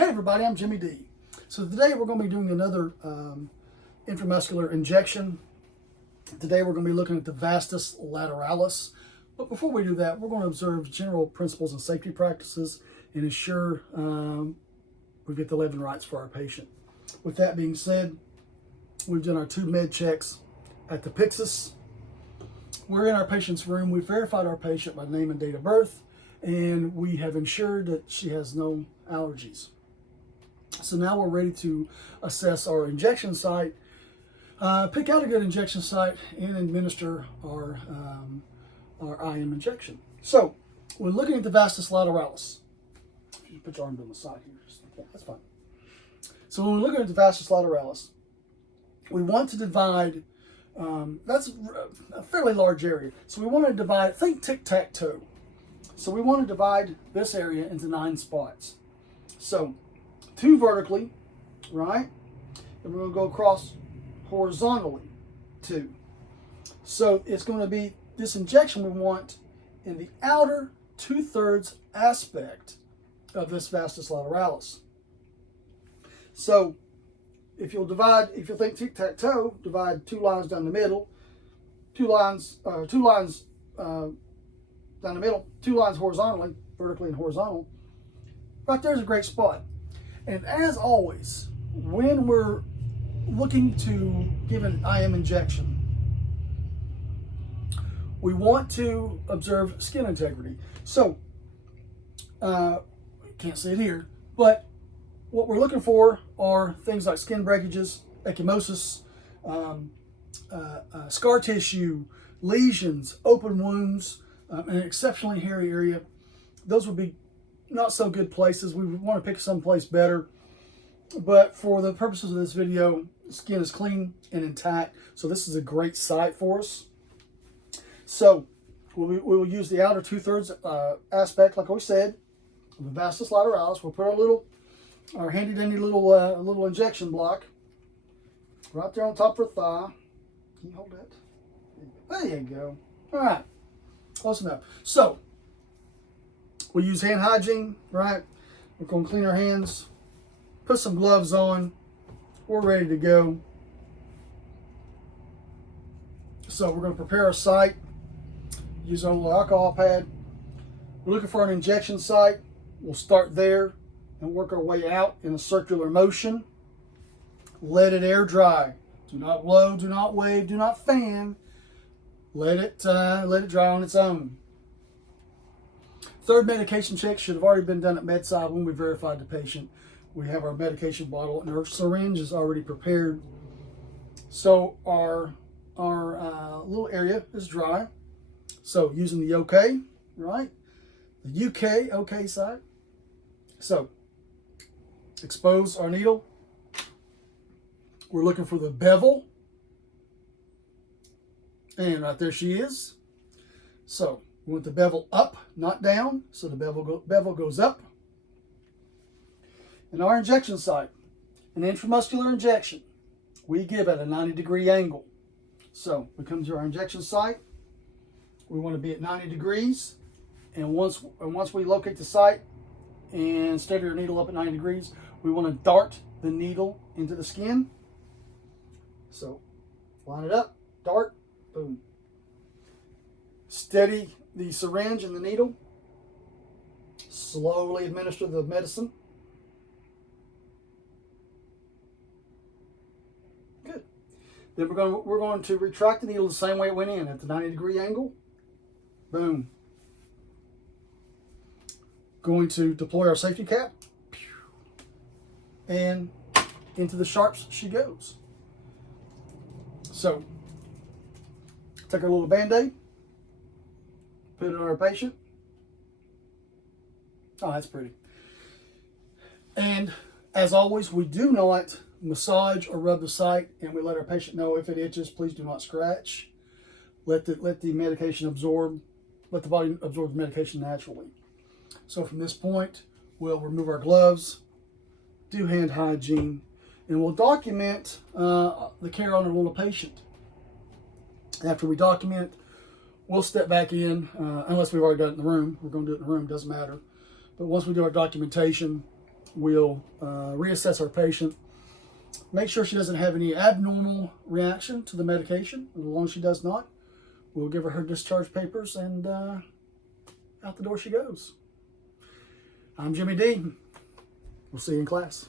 Hey everybody, I'm Jimmy D. So today we're going to be doing another intramuscular injection. Today we're going to be looking at the Vastus lateralis. But before we do that, we're going to observe general principles and safety practices and ensure we get the living rights for our patient. With that being said, we've done our 2 med checks at the Pyxis. We're in our patient's room. We've verified our patient by name and date of birth, and we have ensured that she has no allergies. So now we're ready to assess our injection site, pick out a good injection site, and administer our IM injection. So we're looking at the Vastus lateralis. You put your arm on the side here. Yeah, that's fine. So when we're looking at the Vastus lateralis, we want to divide. That's a fairly large area. So we want to divide, think tic-tac-toe. So we want to divide this area into 9 spots. So 2 vertically, right? And we're going to go across horizontally 2. So it's going to be this injection we want in the outer 2/3 aspect of this Vastus lateralis. So if you'll think tic-tac-toe, divide 2 lines down the middle, 2 lines down the middle, 2 lines horizontally, vertically and horizontal. Right there's a great spot. And as always, when we're looking to give an IM injection, we want to observe skin integrity. So, can't see it here, but what we're looking for are things like skin breakages, ecchymosis, scar tissue, lesions, open wounds, an exceptionally hairy area. Those would be not so good places. We would want to pick someplace better. But for the purposes of this video, skin is clean and intact. So this is a great site for us. So we will use the outer 2/3 aspect, like we said, of the Vastus lateralis. We'll put our handy dandy little injection block right there on top of her thigh. Can you hold that? There you go. All right, close enough. So we use hand hygiene, right? We're going to clean our hands, put some gloves on. We're ready to go. So we're going to prepare a site. Use our little alcohol pad. We're looking for an injection site. We'll start there and work our way out in a circular motion. Let it air dry. Do not blow, do not wave, do not fan. Let it dry on its own. 3rd medication check should have already been done at bedside when we verified the patient. We have our medication bottle and our syringe is already prepared. So our little area is dry. So using the OK, right? The OK side. So expose our needle. We're looking for the bevel. And right there she is. So we want the bevel up, not down. So the bevel goes up. And our injection site, an intramuscular injection, we give at a 90-degree angle. So we come to our injection site. We want to be at 90 degrees. And once we locate the site and steady our needle up at 90 degrees, we want to dart the needle into the skin. So line it up, dart, boom. Steady the syringe and the needle. Slowly administer the medicine. Good. Then we're going to retract the needle the same way it went in at the 90-degree angle. Boom. Going to deploy our safety cap. And into the sharps she goes. So, take our little Band-Aid. Put it on our patient. Oh, that's pretty. And as always, we do not massage or rub the site, and we let our patient know if it itches, please do not scratch. Let the medication absorb. Let the body absorb the medication naturally. So from this point, we'll remove our gloves, do hand hygiene, and we'll document the care on our little patient. After we document, we'll step back in, unless we've already done it in the room. We're going to do it in the room, doesn't matter. But once we do our documentation, we'll reassess our patient, make sure she doesn't have any abnormal reaction to the medication. As long as she does not, we'll give her discharge papers, and out the door she goes. I'm Jimmy D. We'll see you in class.